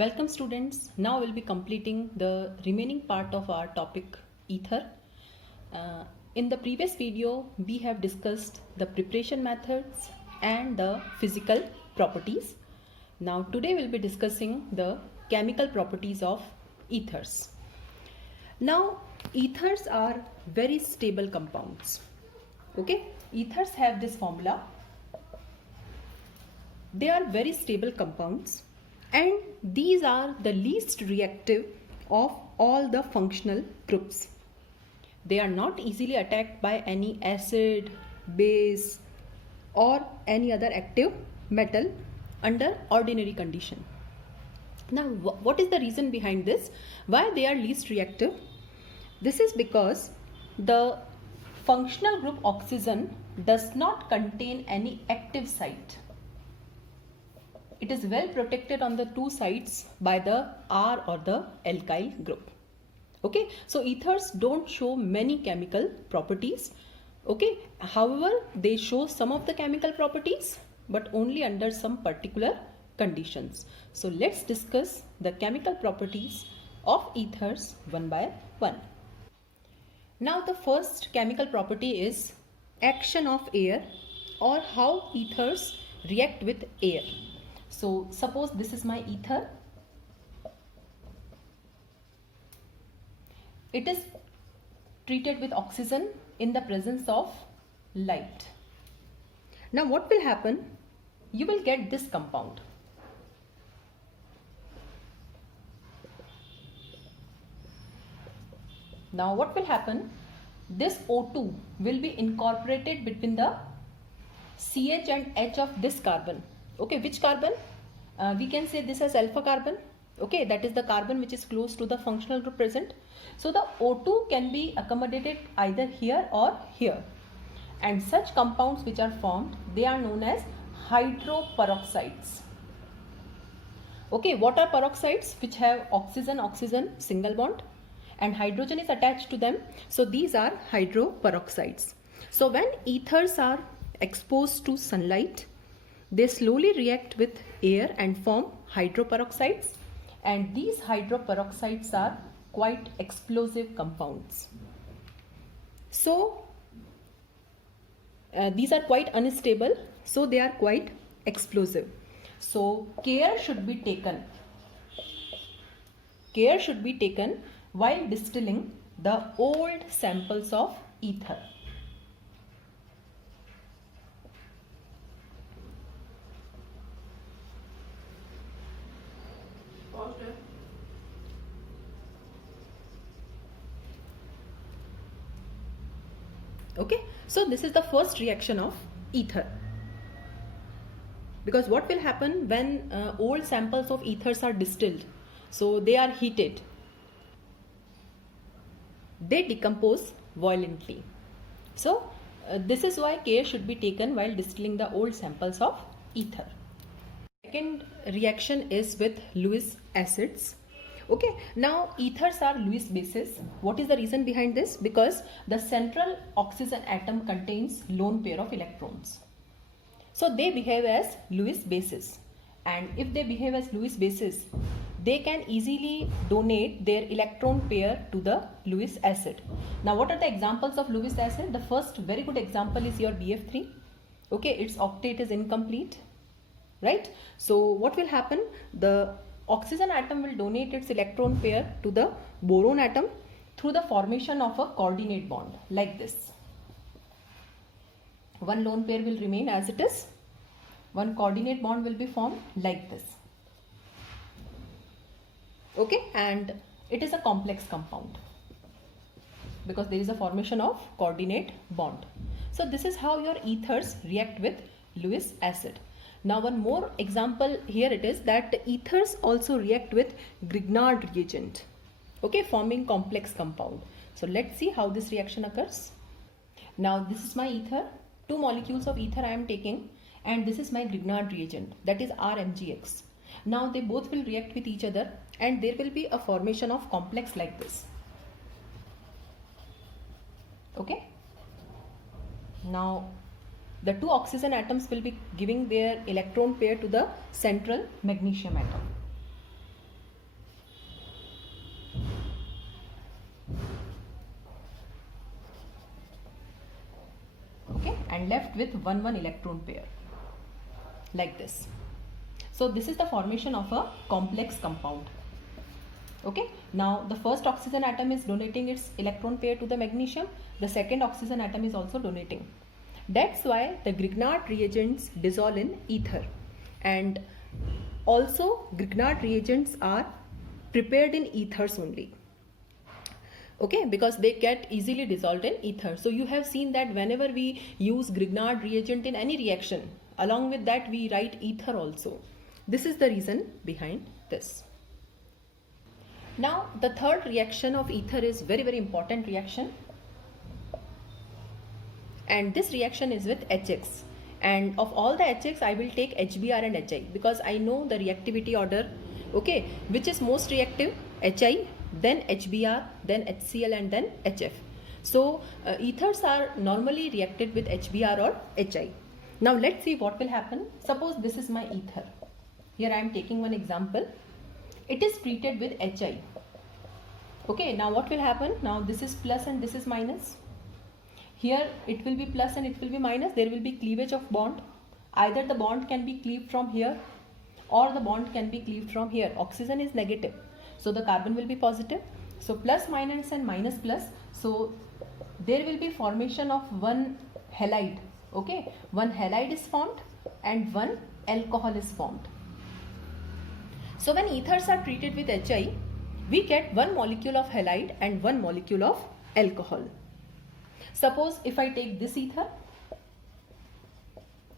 Welcome students. Now we'll be completing the remaining part of our topic ether. In the previous video we have discussed the preparation methods and the physical properties. Now today we'll be discussing the chemical properties of ethers. Now ethers are very stable compounds. Okay, ethers have this formula. They are very stable compounds. And these are the least reactive of all the functional groups. They are not easily attacked by any acid, base or any other active metal under ordinary condition. Now what is the reason behind this? Why they are least reactive? This is because the functional group oxygen does not contain any active site. It is well protected on the two sides by the R or the alkyl group. Okay, so ethers don't show many chemical properties. Okay, however, they show some of the chemical properties, but only under some particular conditions. So let's discuss the chemical properties of ethers one by one. Now the first chemical property is action of air, or how ethers react with air. So suppose this is my ether. It is treated with oxygen in the presence of light. Now what will happen? You will get this compound. Now what will happen? This O2 will be incorporated between the CH and H of this carbon. Okay, which carbon? We can say this as alpha carbon. Okay, that is the carbon which is close to the functional group present. So the O2 can be accommodated either here or here. And such compounds which are formed, they are known as hydroperoxides. Okay, what are peroxides? Which have oxygen single bond and hydrogen is attached to them. So these are hydroperoxides. So when ethers are exposed to sunlight, they slowly react with air and form hydroperoxides, and these hydroperoxides are quite explosive compounds. So these are quite unstable, so they are quite explosive. So care should be taken while distilling the old samples of ether. Okay, so this is the first reaction of ether. Because what will happen when old samples of ethers are distilled? So they are heated. They decompose violently. So this is why care should be taken while distilling the old samples of ether. Second reaction is with Lewis acids. Okay, now ethers are Lewis bases. What is the reason behind this? Because the central oxygen atom contains lone pair of electrons. So they behave as Lewis bases. And if they behave as Lewis bases, they can easily donate their electron pair to the Lewis acid. Now what are the examples of Lewis acid? The first very good example is your BF3. Okay, its octet is incomplete. Right? So what will happen? The oxygen atom will donate its electron pair to the boron atom through the formation of a coordinate bond like this. One lone pair will remain as it is. One coordinate bond will be formed like this. Okay, and it is a complex compound because there is a formation of coordinate bond. So this is how your ethers react with Lewis acid. Now one more example here it is that the ethers also react with Grignard reagent, okay, forming complex compound. So let's see how this reaction occurs. Now this is my ether, two molecules of ether I am taking, and this is my Grignard reagent, that is RMgX. Now they both will react with each other and there will be a formation of complex like this. Okay. Now the two oxygen atoms will be giving their electron pair to the central magnesium atom. and left with 1 electron pair like this. So this is the formation of a complex compound. Okay, now the first oxygen atom is donating its electron pair to the magnesium. The second oxygen atom is also donating. That's why the Grignard reagents dissolve in ether, and also Grignard reagents are prepared in ethers only. Okay, because they get easily dissolved in ether. So you have seen that whenever we use Grignard reagent in any reaction, along with that we write ether also. This is the reason behind this. Now the third reaction of ether is very important reaction, and this reaction is with HX, and of all the HX I will take HBr and HI because I know the reactivity order. Okay, which is most reactive? HI, then HBr, then HCl, and then HF. So ethers are normally reacted with HBr or HI. Now let's see what will happen. Suppose this is my ether. Here I am taking one example. It is treated with HI. Okay, now what will happen? Now this is plus and this is minus. Here it will be plus and it will be minus. There will be cleavage of bond. Either the bond can be cleaved from here or the bond can be cleaved from here. Oxygen is negative, so the carbon will be positive. So plus minus and minus plus. So there will be formation of one halide. Okay, one halide is formed and one alcohol is formed. So when ethers are treated with HI, we get one molecule of halide and one molecule of alcohol. Suppose if I take this ether,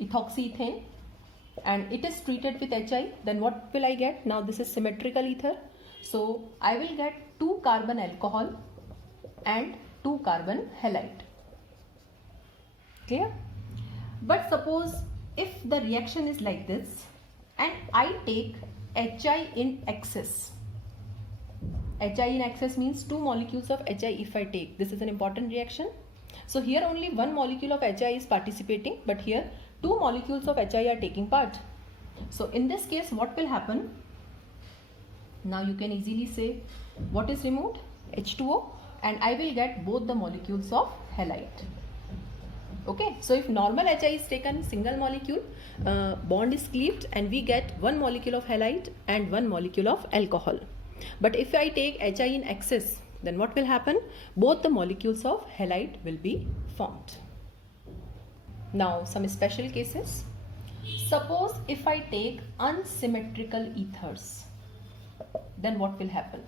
ethoxyethane, and it is treated with HI, then what will I get? Now this is symmetrical ether. So I will get 2 carbon alcohol and 2 carbon halide. Clear? But suppose if the reaction is like this and I take HI in excess. HI in excess means 2 molecules of HI if I take. This is an important reaction. So here only 1 molecule of HI is participating, but here 2 molecules of HI are taking part. So in this case what will happen? Now you can easily say what is removed? H2O, and I will get both the molecules of halide. Okay, so if normal HI is taken, single molecule, bond is cleaved and we get 1 molecule of halide and 1 molecule of alcohol. But if I take HI in excess, then what will happen? Both the molecules of halide will be formed. Now some special cases. Suppose if I take unsymmetrical ethers, then what will happen?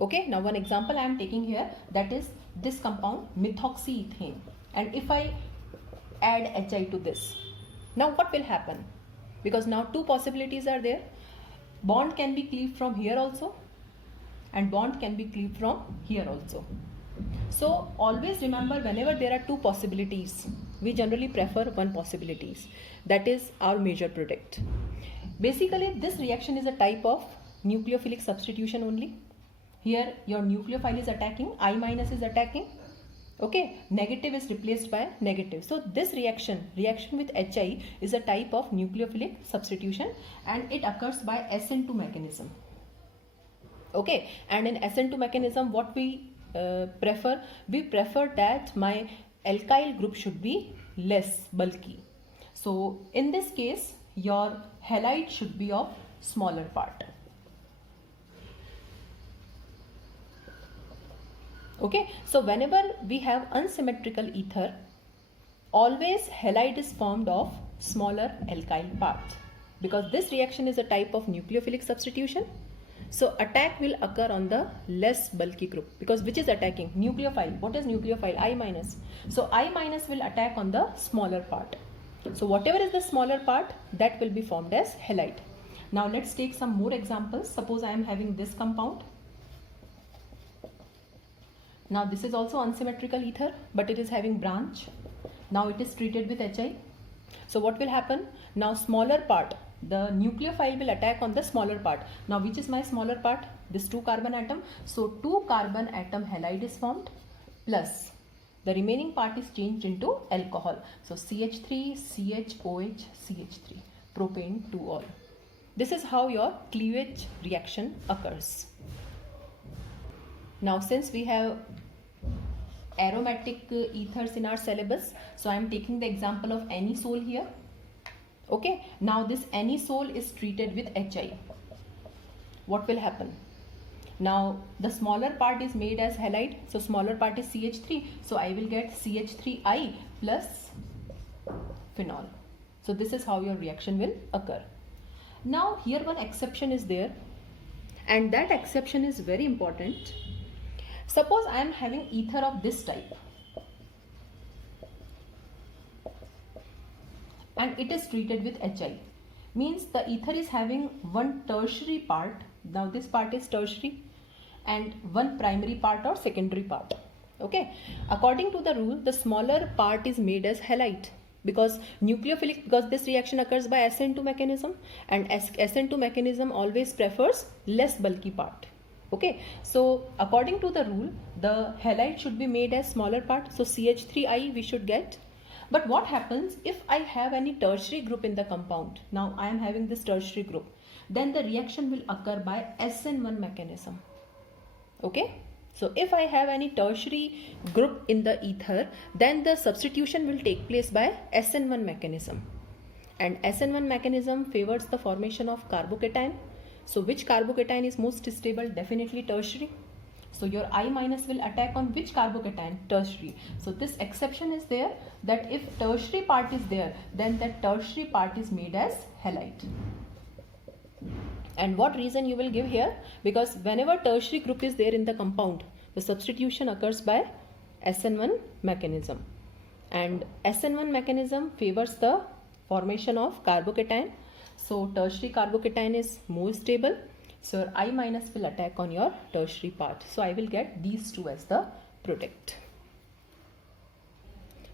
Okay, now one example I am taking here, that is this compound methoxyethane, and if I add HI to this, now what will happen? Because now 2 possibilities are there. Bond can be cleaved from here also and bond can be cleaved from here also. So always remember, whenever there are 2 possibilities, we generally prefer 1 possibilities. That is our major product. Basically this reaction is a type of nucleophilic substitution only. Here your nucleophile is attacking, I minus is attacking. Okay, negative is replaced by negative. So this reaction with HI is a type of nucleophilic substitution and it occurs by SN2 mechanism. Okay, and in SN2 mechanism what we prefer? We prefer that my alkyl group should be less bulky. So in this case your halide should be of smaller part. Okay, so whenever we have unsymmetrical ether, always halide is formed of smaller alkyl parts, because this reaction is a type of nucleophilic substitution. So attack will occur on the less bulky group, because which is attacking? Nucleophile. What is nucleophile? I minus. So I minus will attack on the smaller part. So whatever is the smaller part, that will be formed as halide. Now let's take some more examples. Suppose I am having this compound. Now this is also unsymmetrical ether, but it is having branch. Now it is treated with HI. So what will happen? Now smaller part, the nucleophile will attack on the smaller part. Now which is my smaller part? This 2 carbon atom. So 2 carbon atom halide is formed, plus the remaining part is changed into alcohol. So CH3, CHOH, CH3, propane 2-ol. This is how your cleavage reaction occurs. Now since we have aromatic ethers in our syllabus. So I am taking the example of anisole here. Okay, now this anisole is treated with HI. What will happen? Now the smaller part is made as halide, so smaller part is CH3, so I will get CH3I plus phenol. So this is how your reaction will occur. Now here one exception is there, and that exception is very important. Suppose I am having ether of this type and it is treated with HI. Means the ether is having one tertiary part. Now this part is tertiary and one primary part or secondary part. Okay, according to the rule, the smaller part is made as halide because nucleophilic, because this reaction occurs by SN2 mechanism, and SN2 mechanism always prefers less bulky part. Okay, so according to the rule, the halide should be made as smaller part, so CH3I we should get. But what happens if I have any tertiary group in the compound? Now I am having this tertiary group, then the reaction will occur by SN1 mechanism. Okay, so if I have any tertiary group in the ether, then the substitution will take place by SN1 mechanism, and SN1 mechanism favors the formation of carbocation. So which carbocation is most stable? Definitely tertiary. So your I minus will attack on which carbocation? Tertiary. So this exception is there, that if tertiary part is there, then that tertiary part is made as halide. And what reason you will give here? Because whenever tertiary group is there in the compound, the substitution occurs by SN1 mechanism, and SN1 mechanism favors the formation of carbocation. So tertiary carbocation is more stable, so I minus will attack on your tertiary part. So I will get these two as the product.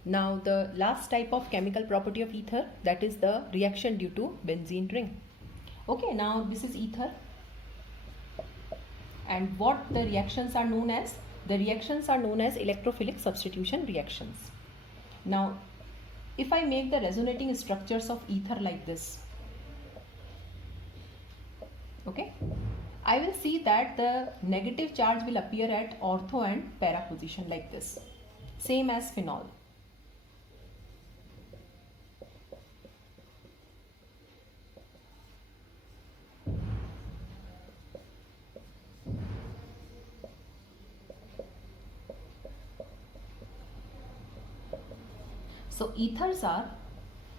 Now the last type of chemical property of ether, that is the reaction due to benzene ring. Okay, now this is ether, and what the reactions are known as? The reactions are known as electrophilic substitution reactions. Now if I make the resonating structures of ether like this, okay, I will see that the negative charge will appear at ortho and para position like this, same as phenol. So ethers are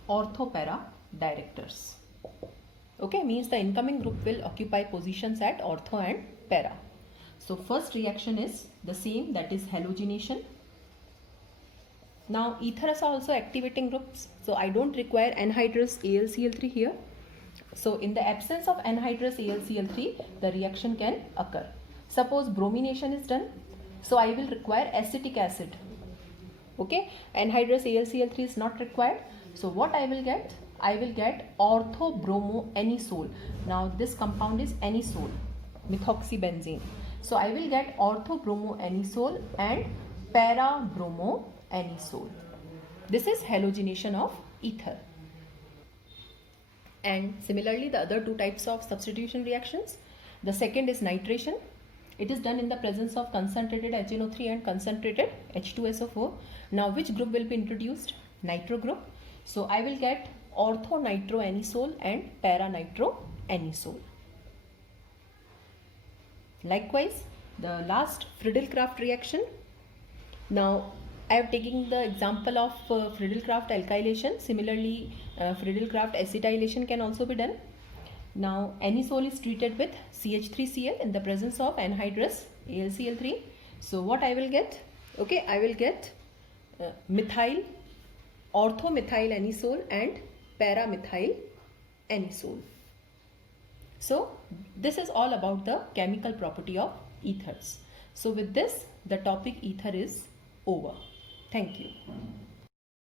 ortho-para directors. Okay, means the incoming group will occupy positions at ortho and para. So first reaction is the same, that is halogenation. Now ethers are also activating groups, so I don't require anhydrous AlCl3 here. So in the absence of anhydrous AlCl3, the reaction can occur. Suppose bromination is done, so I will require acetic acid. Okay, anhydrous AlCl3 is not required. So what I will get? I will get ortho-bromo-anisole. Now this compound is anisole, methoxybenzene. So I will get ortho-bromo-anisole and para-bromo-anisole. This is halogenation of ether. And similarly, the other two types of substitution reactions. The second is nitration. It is done in the presence of concentrated HNO3 and concentrated H2SO4. Now which group will be introduced? Nitro group. So I will get ortho-nitroanisole and para-nitroanisole. Likewise, the last Friedel-Crafts reaction. Now I have taken the example of Friedel-Crafts alkylation. Similarly, Friedel-Crafts acetylation can also be done. Now anisole is treated with CH3Cl in the presence of anhydrous AlCl3. So what I will get? Okay, I will get methyl, ortho-methyl anisole and para-methyl anisole. So this is all about the chemical property of ethers. So with this, the topic ether is over. Thank you.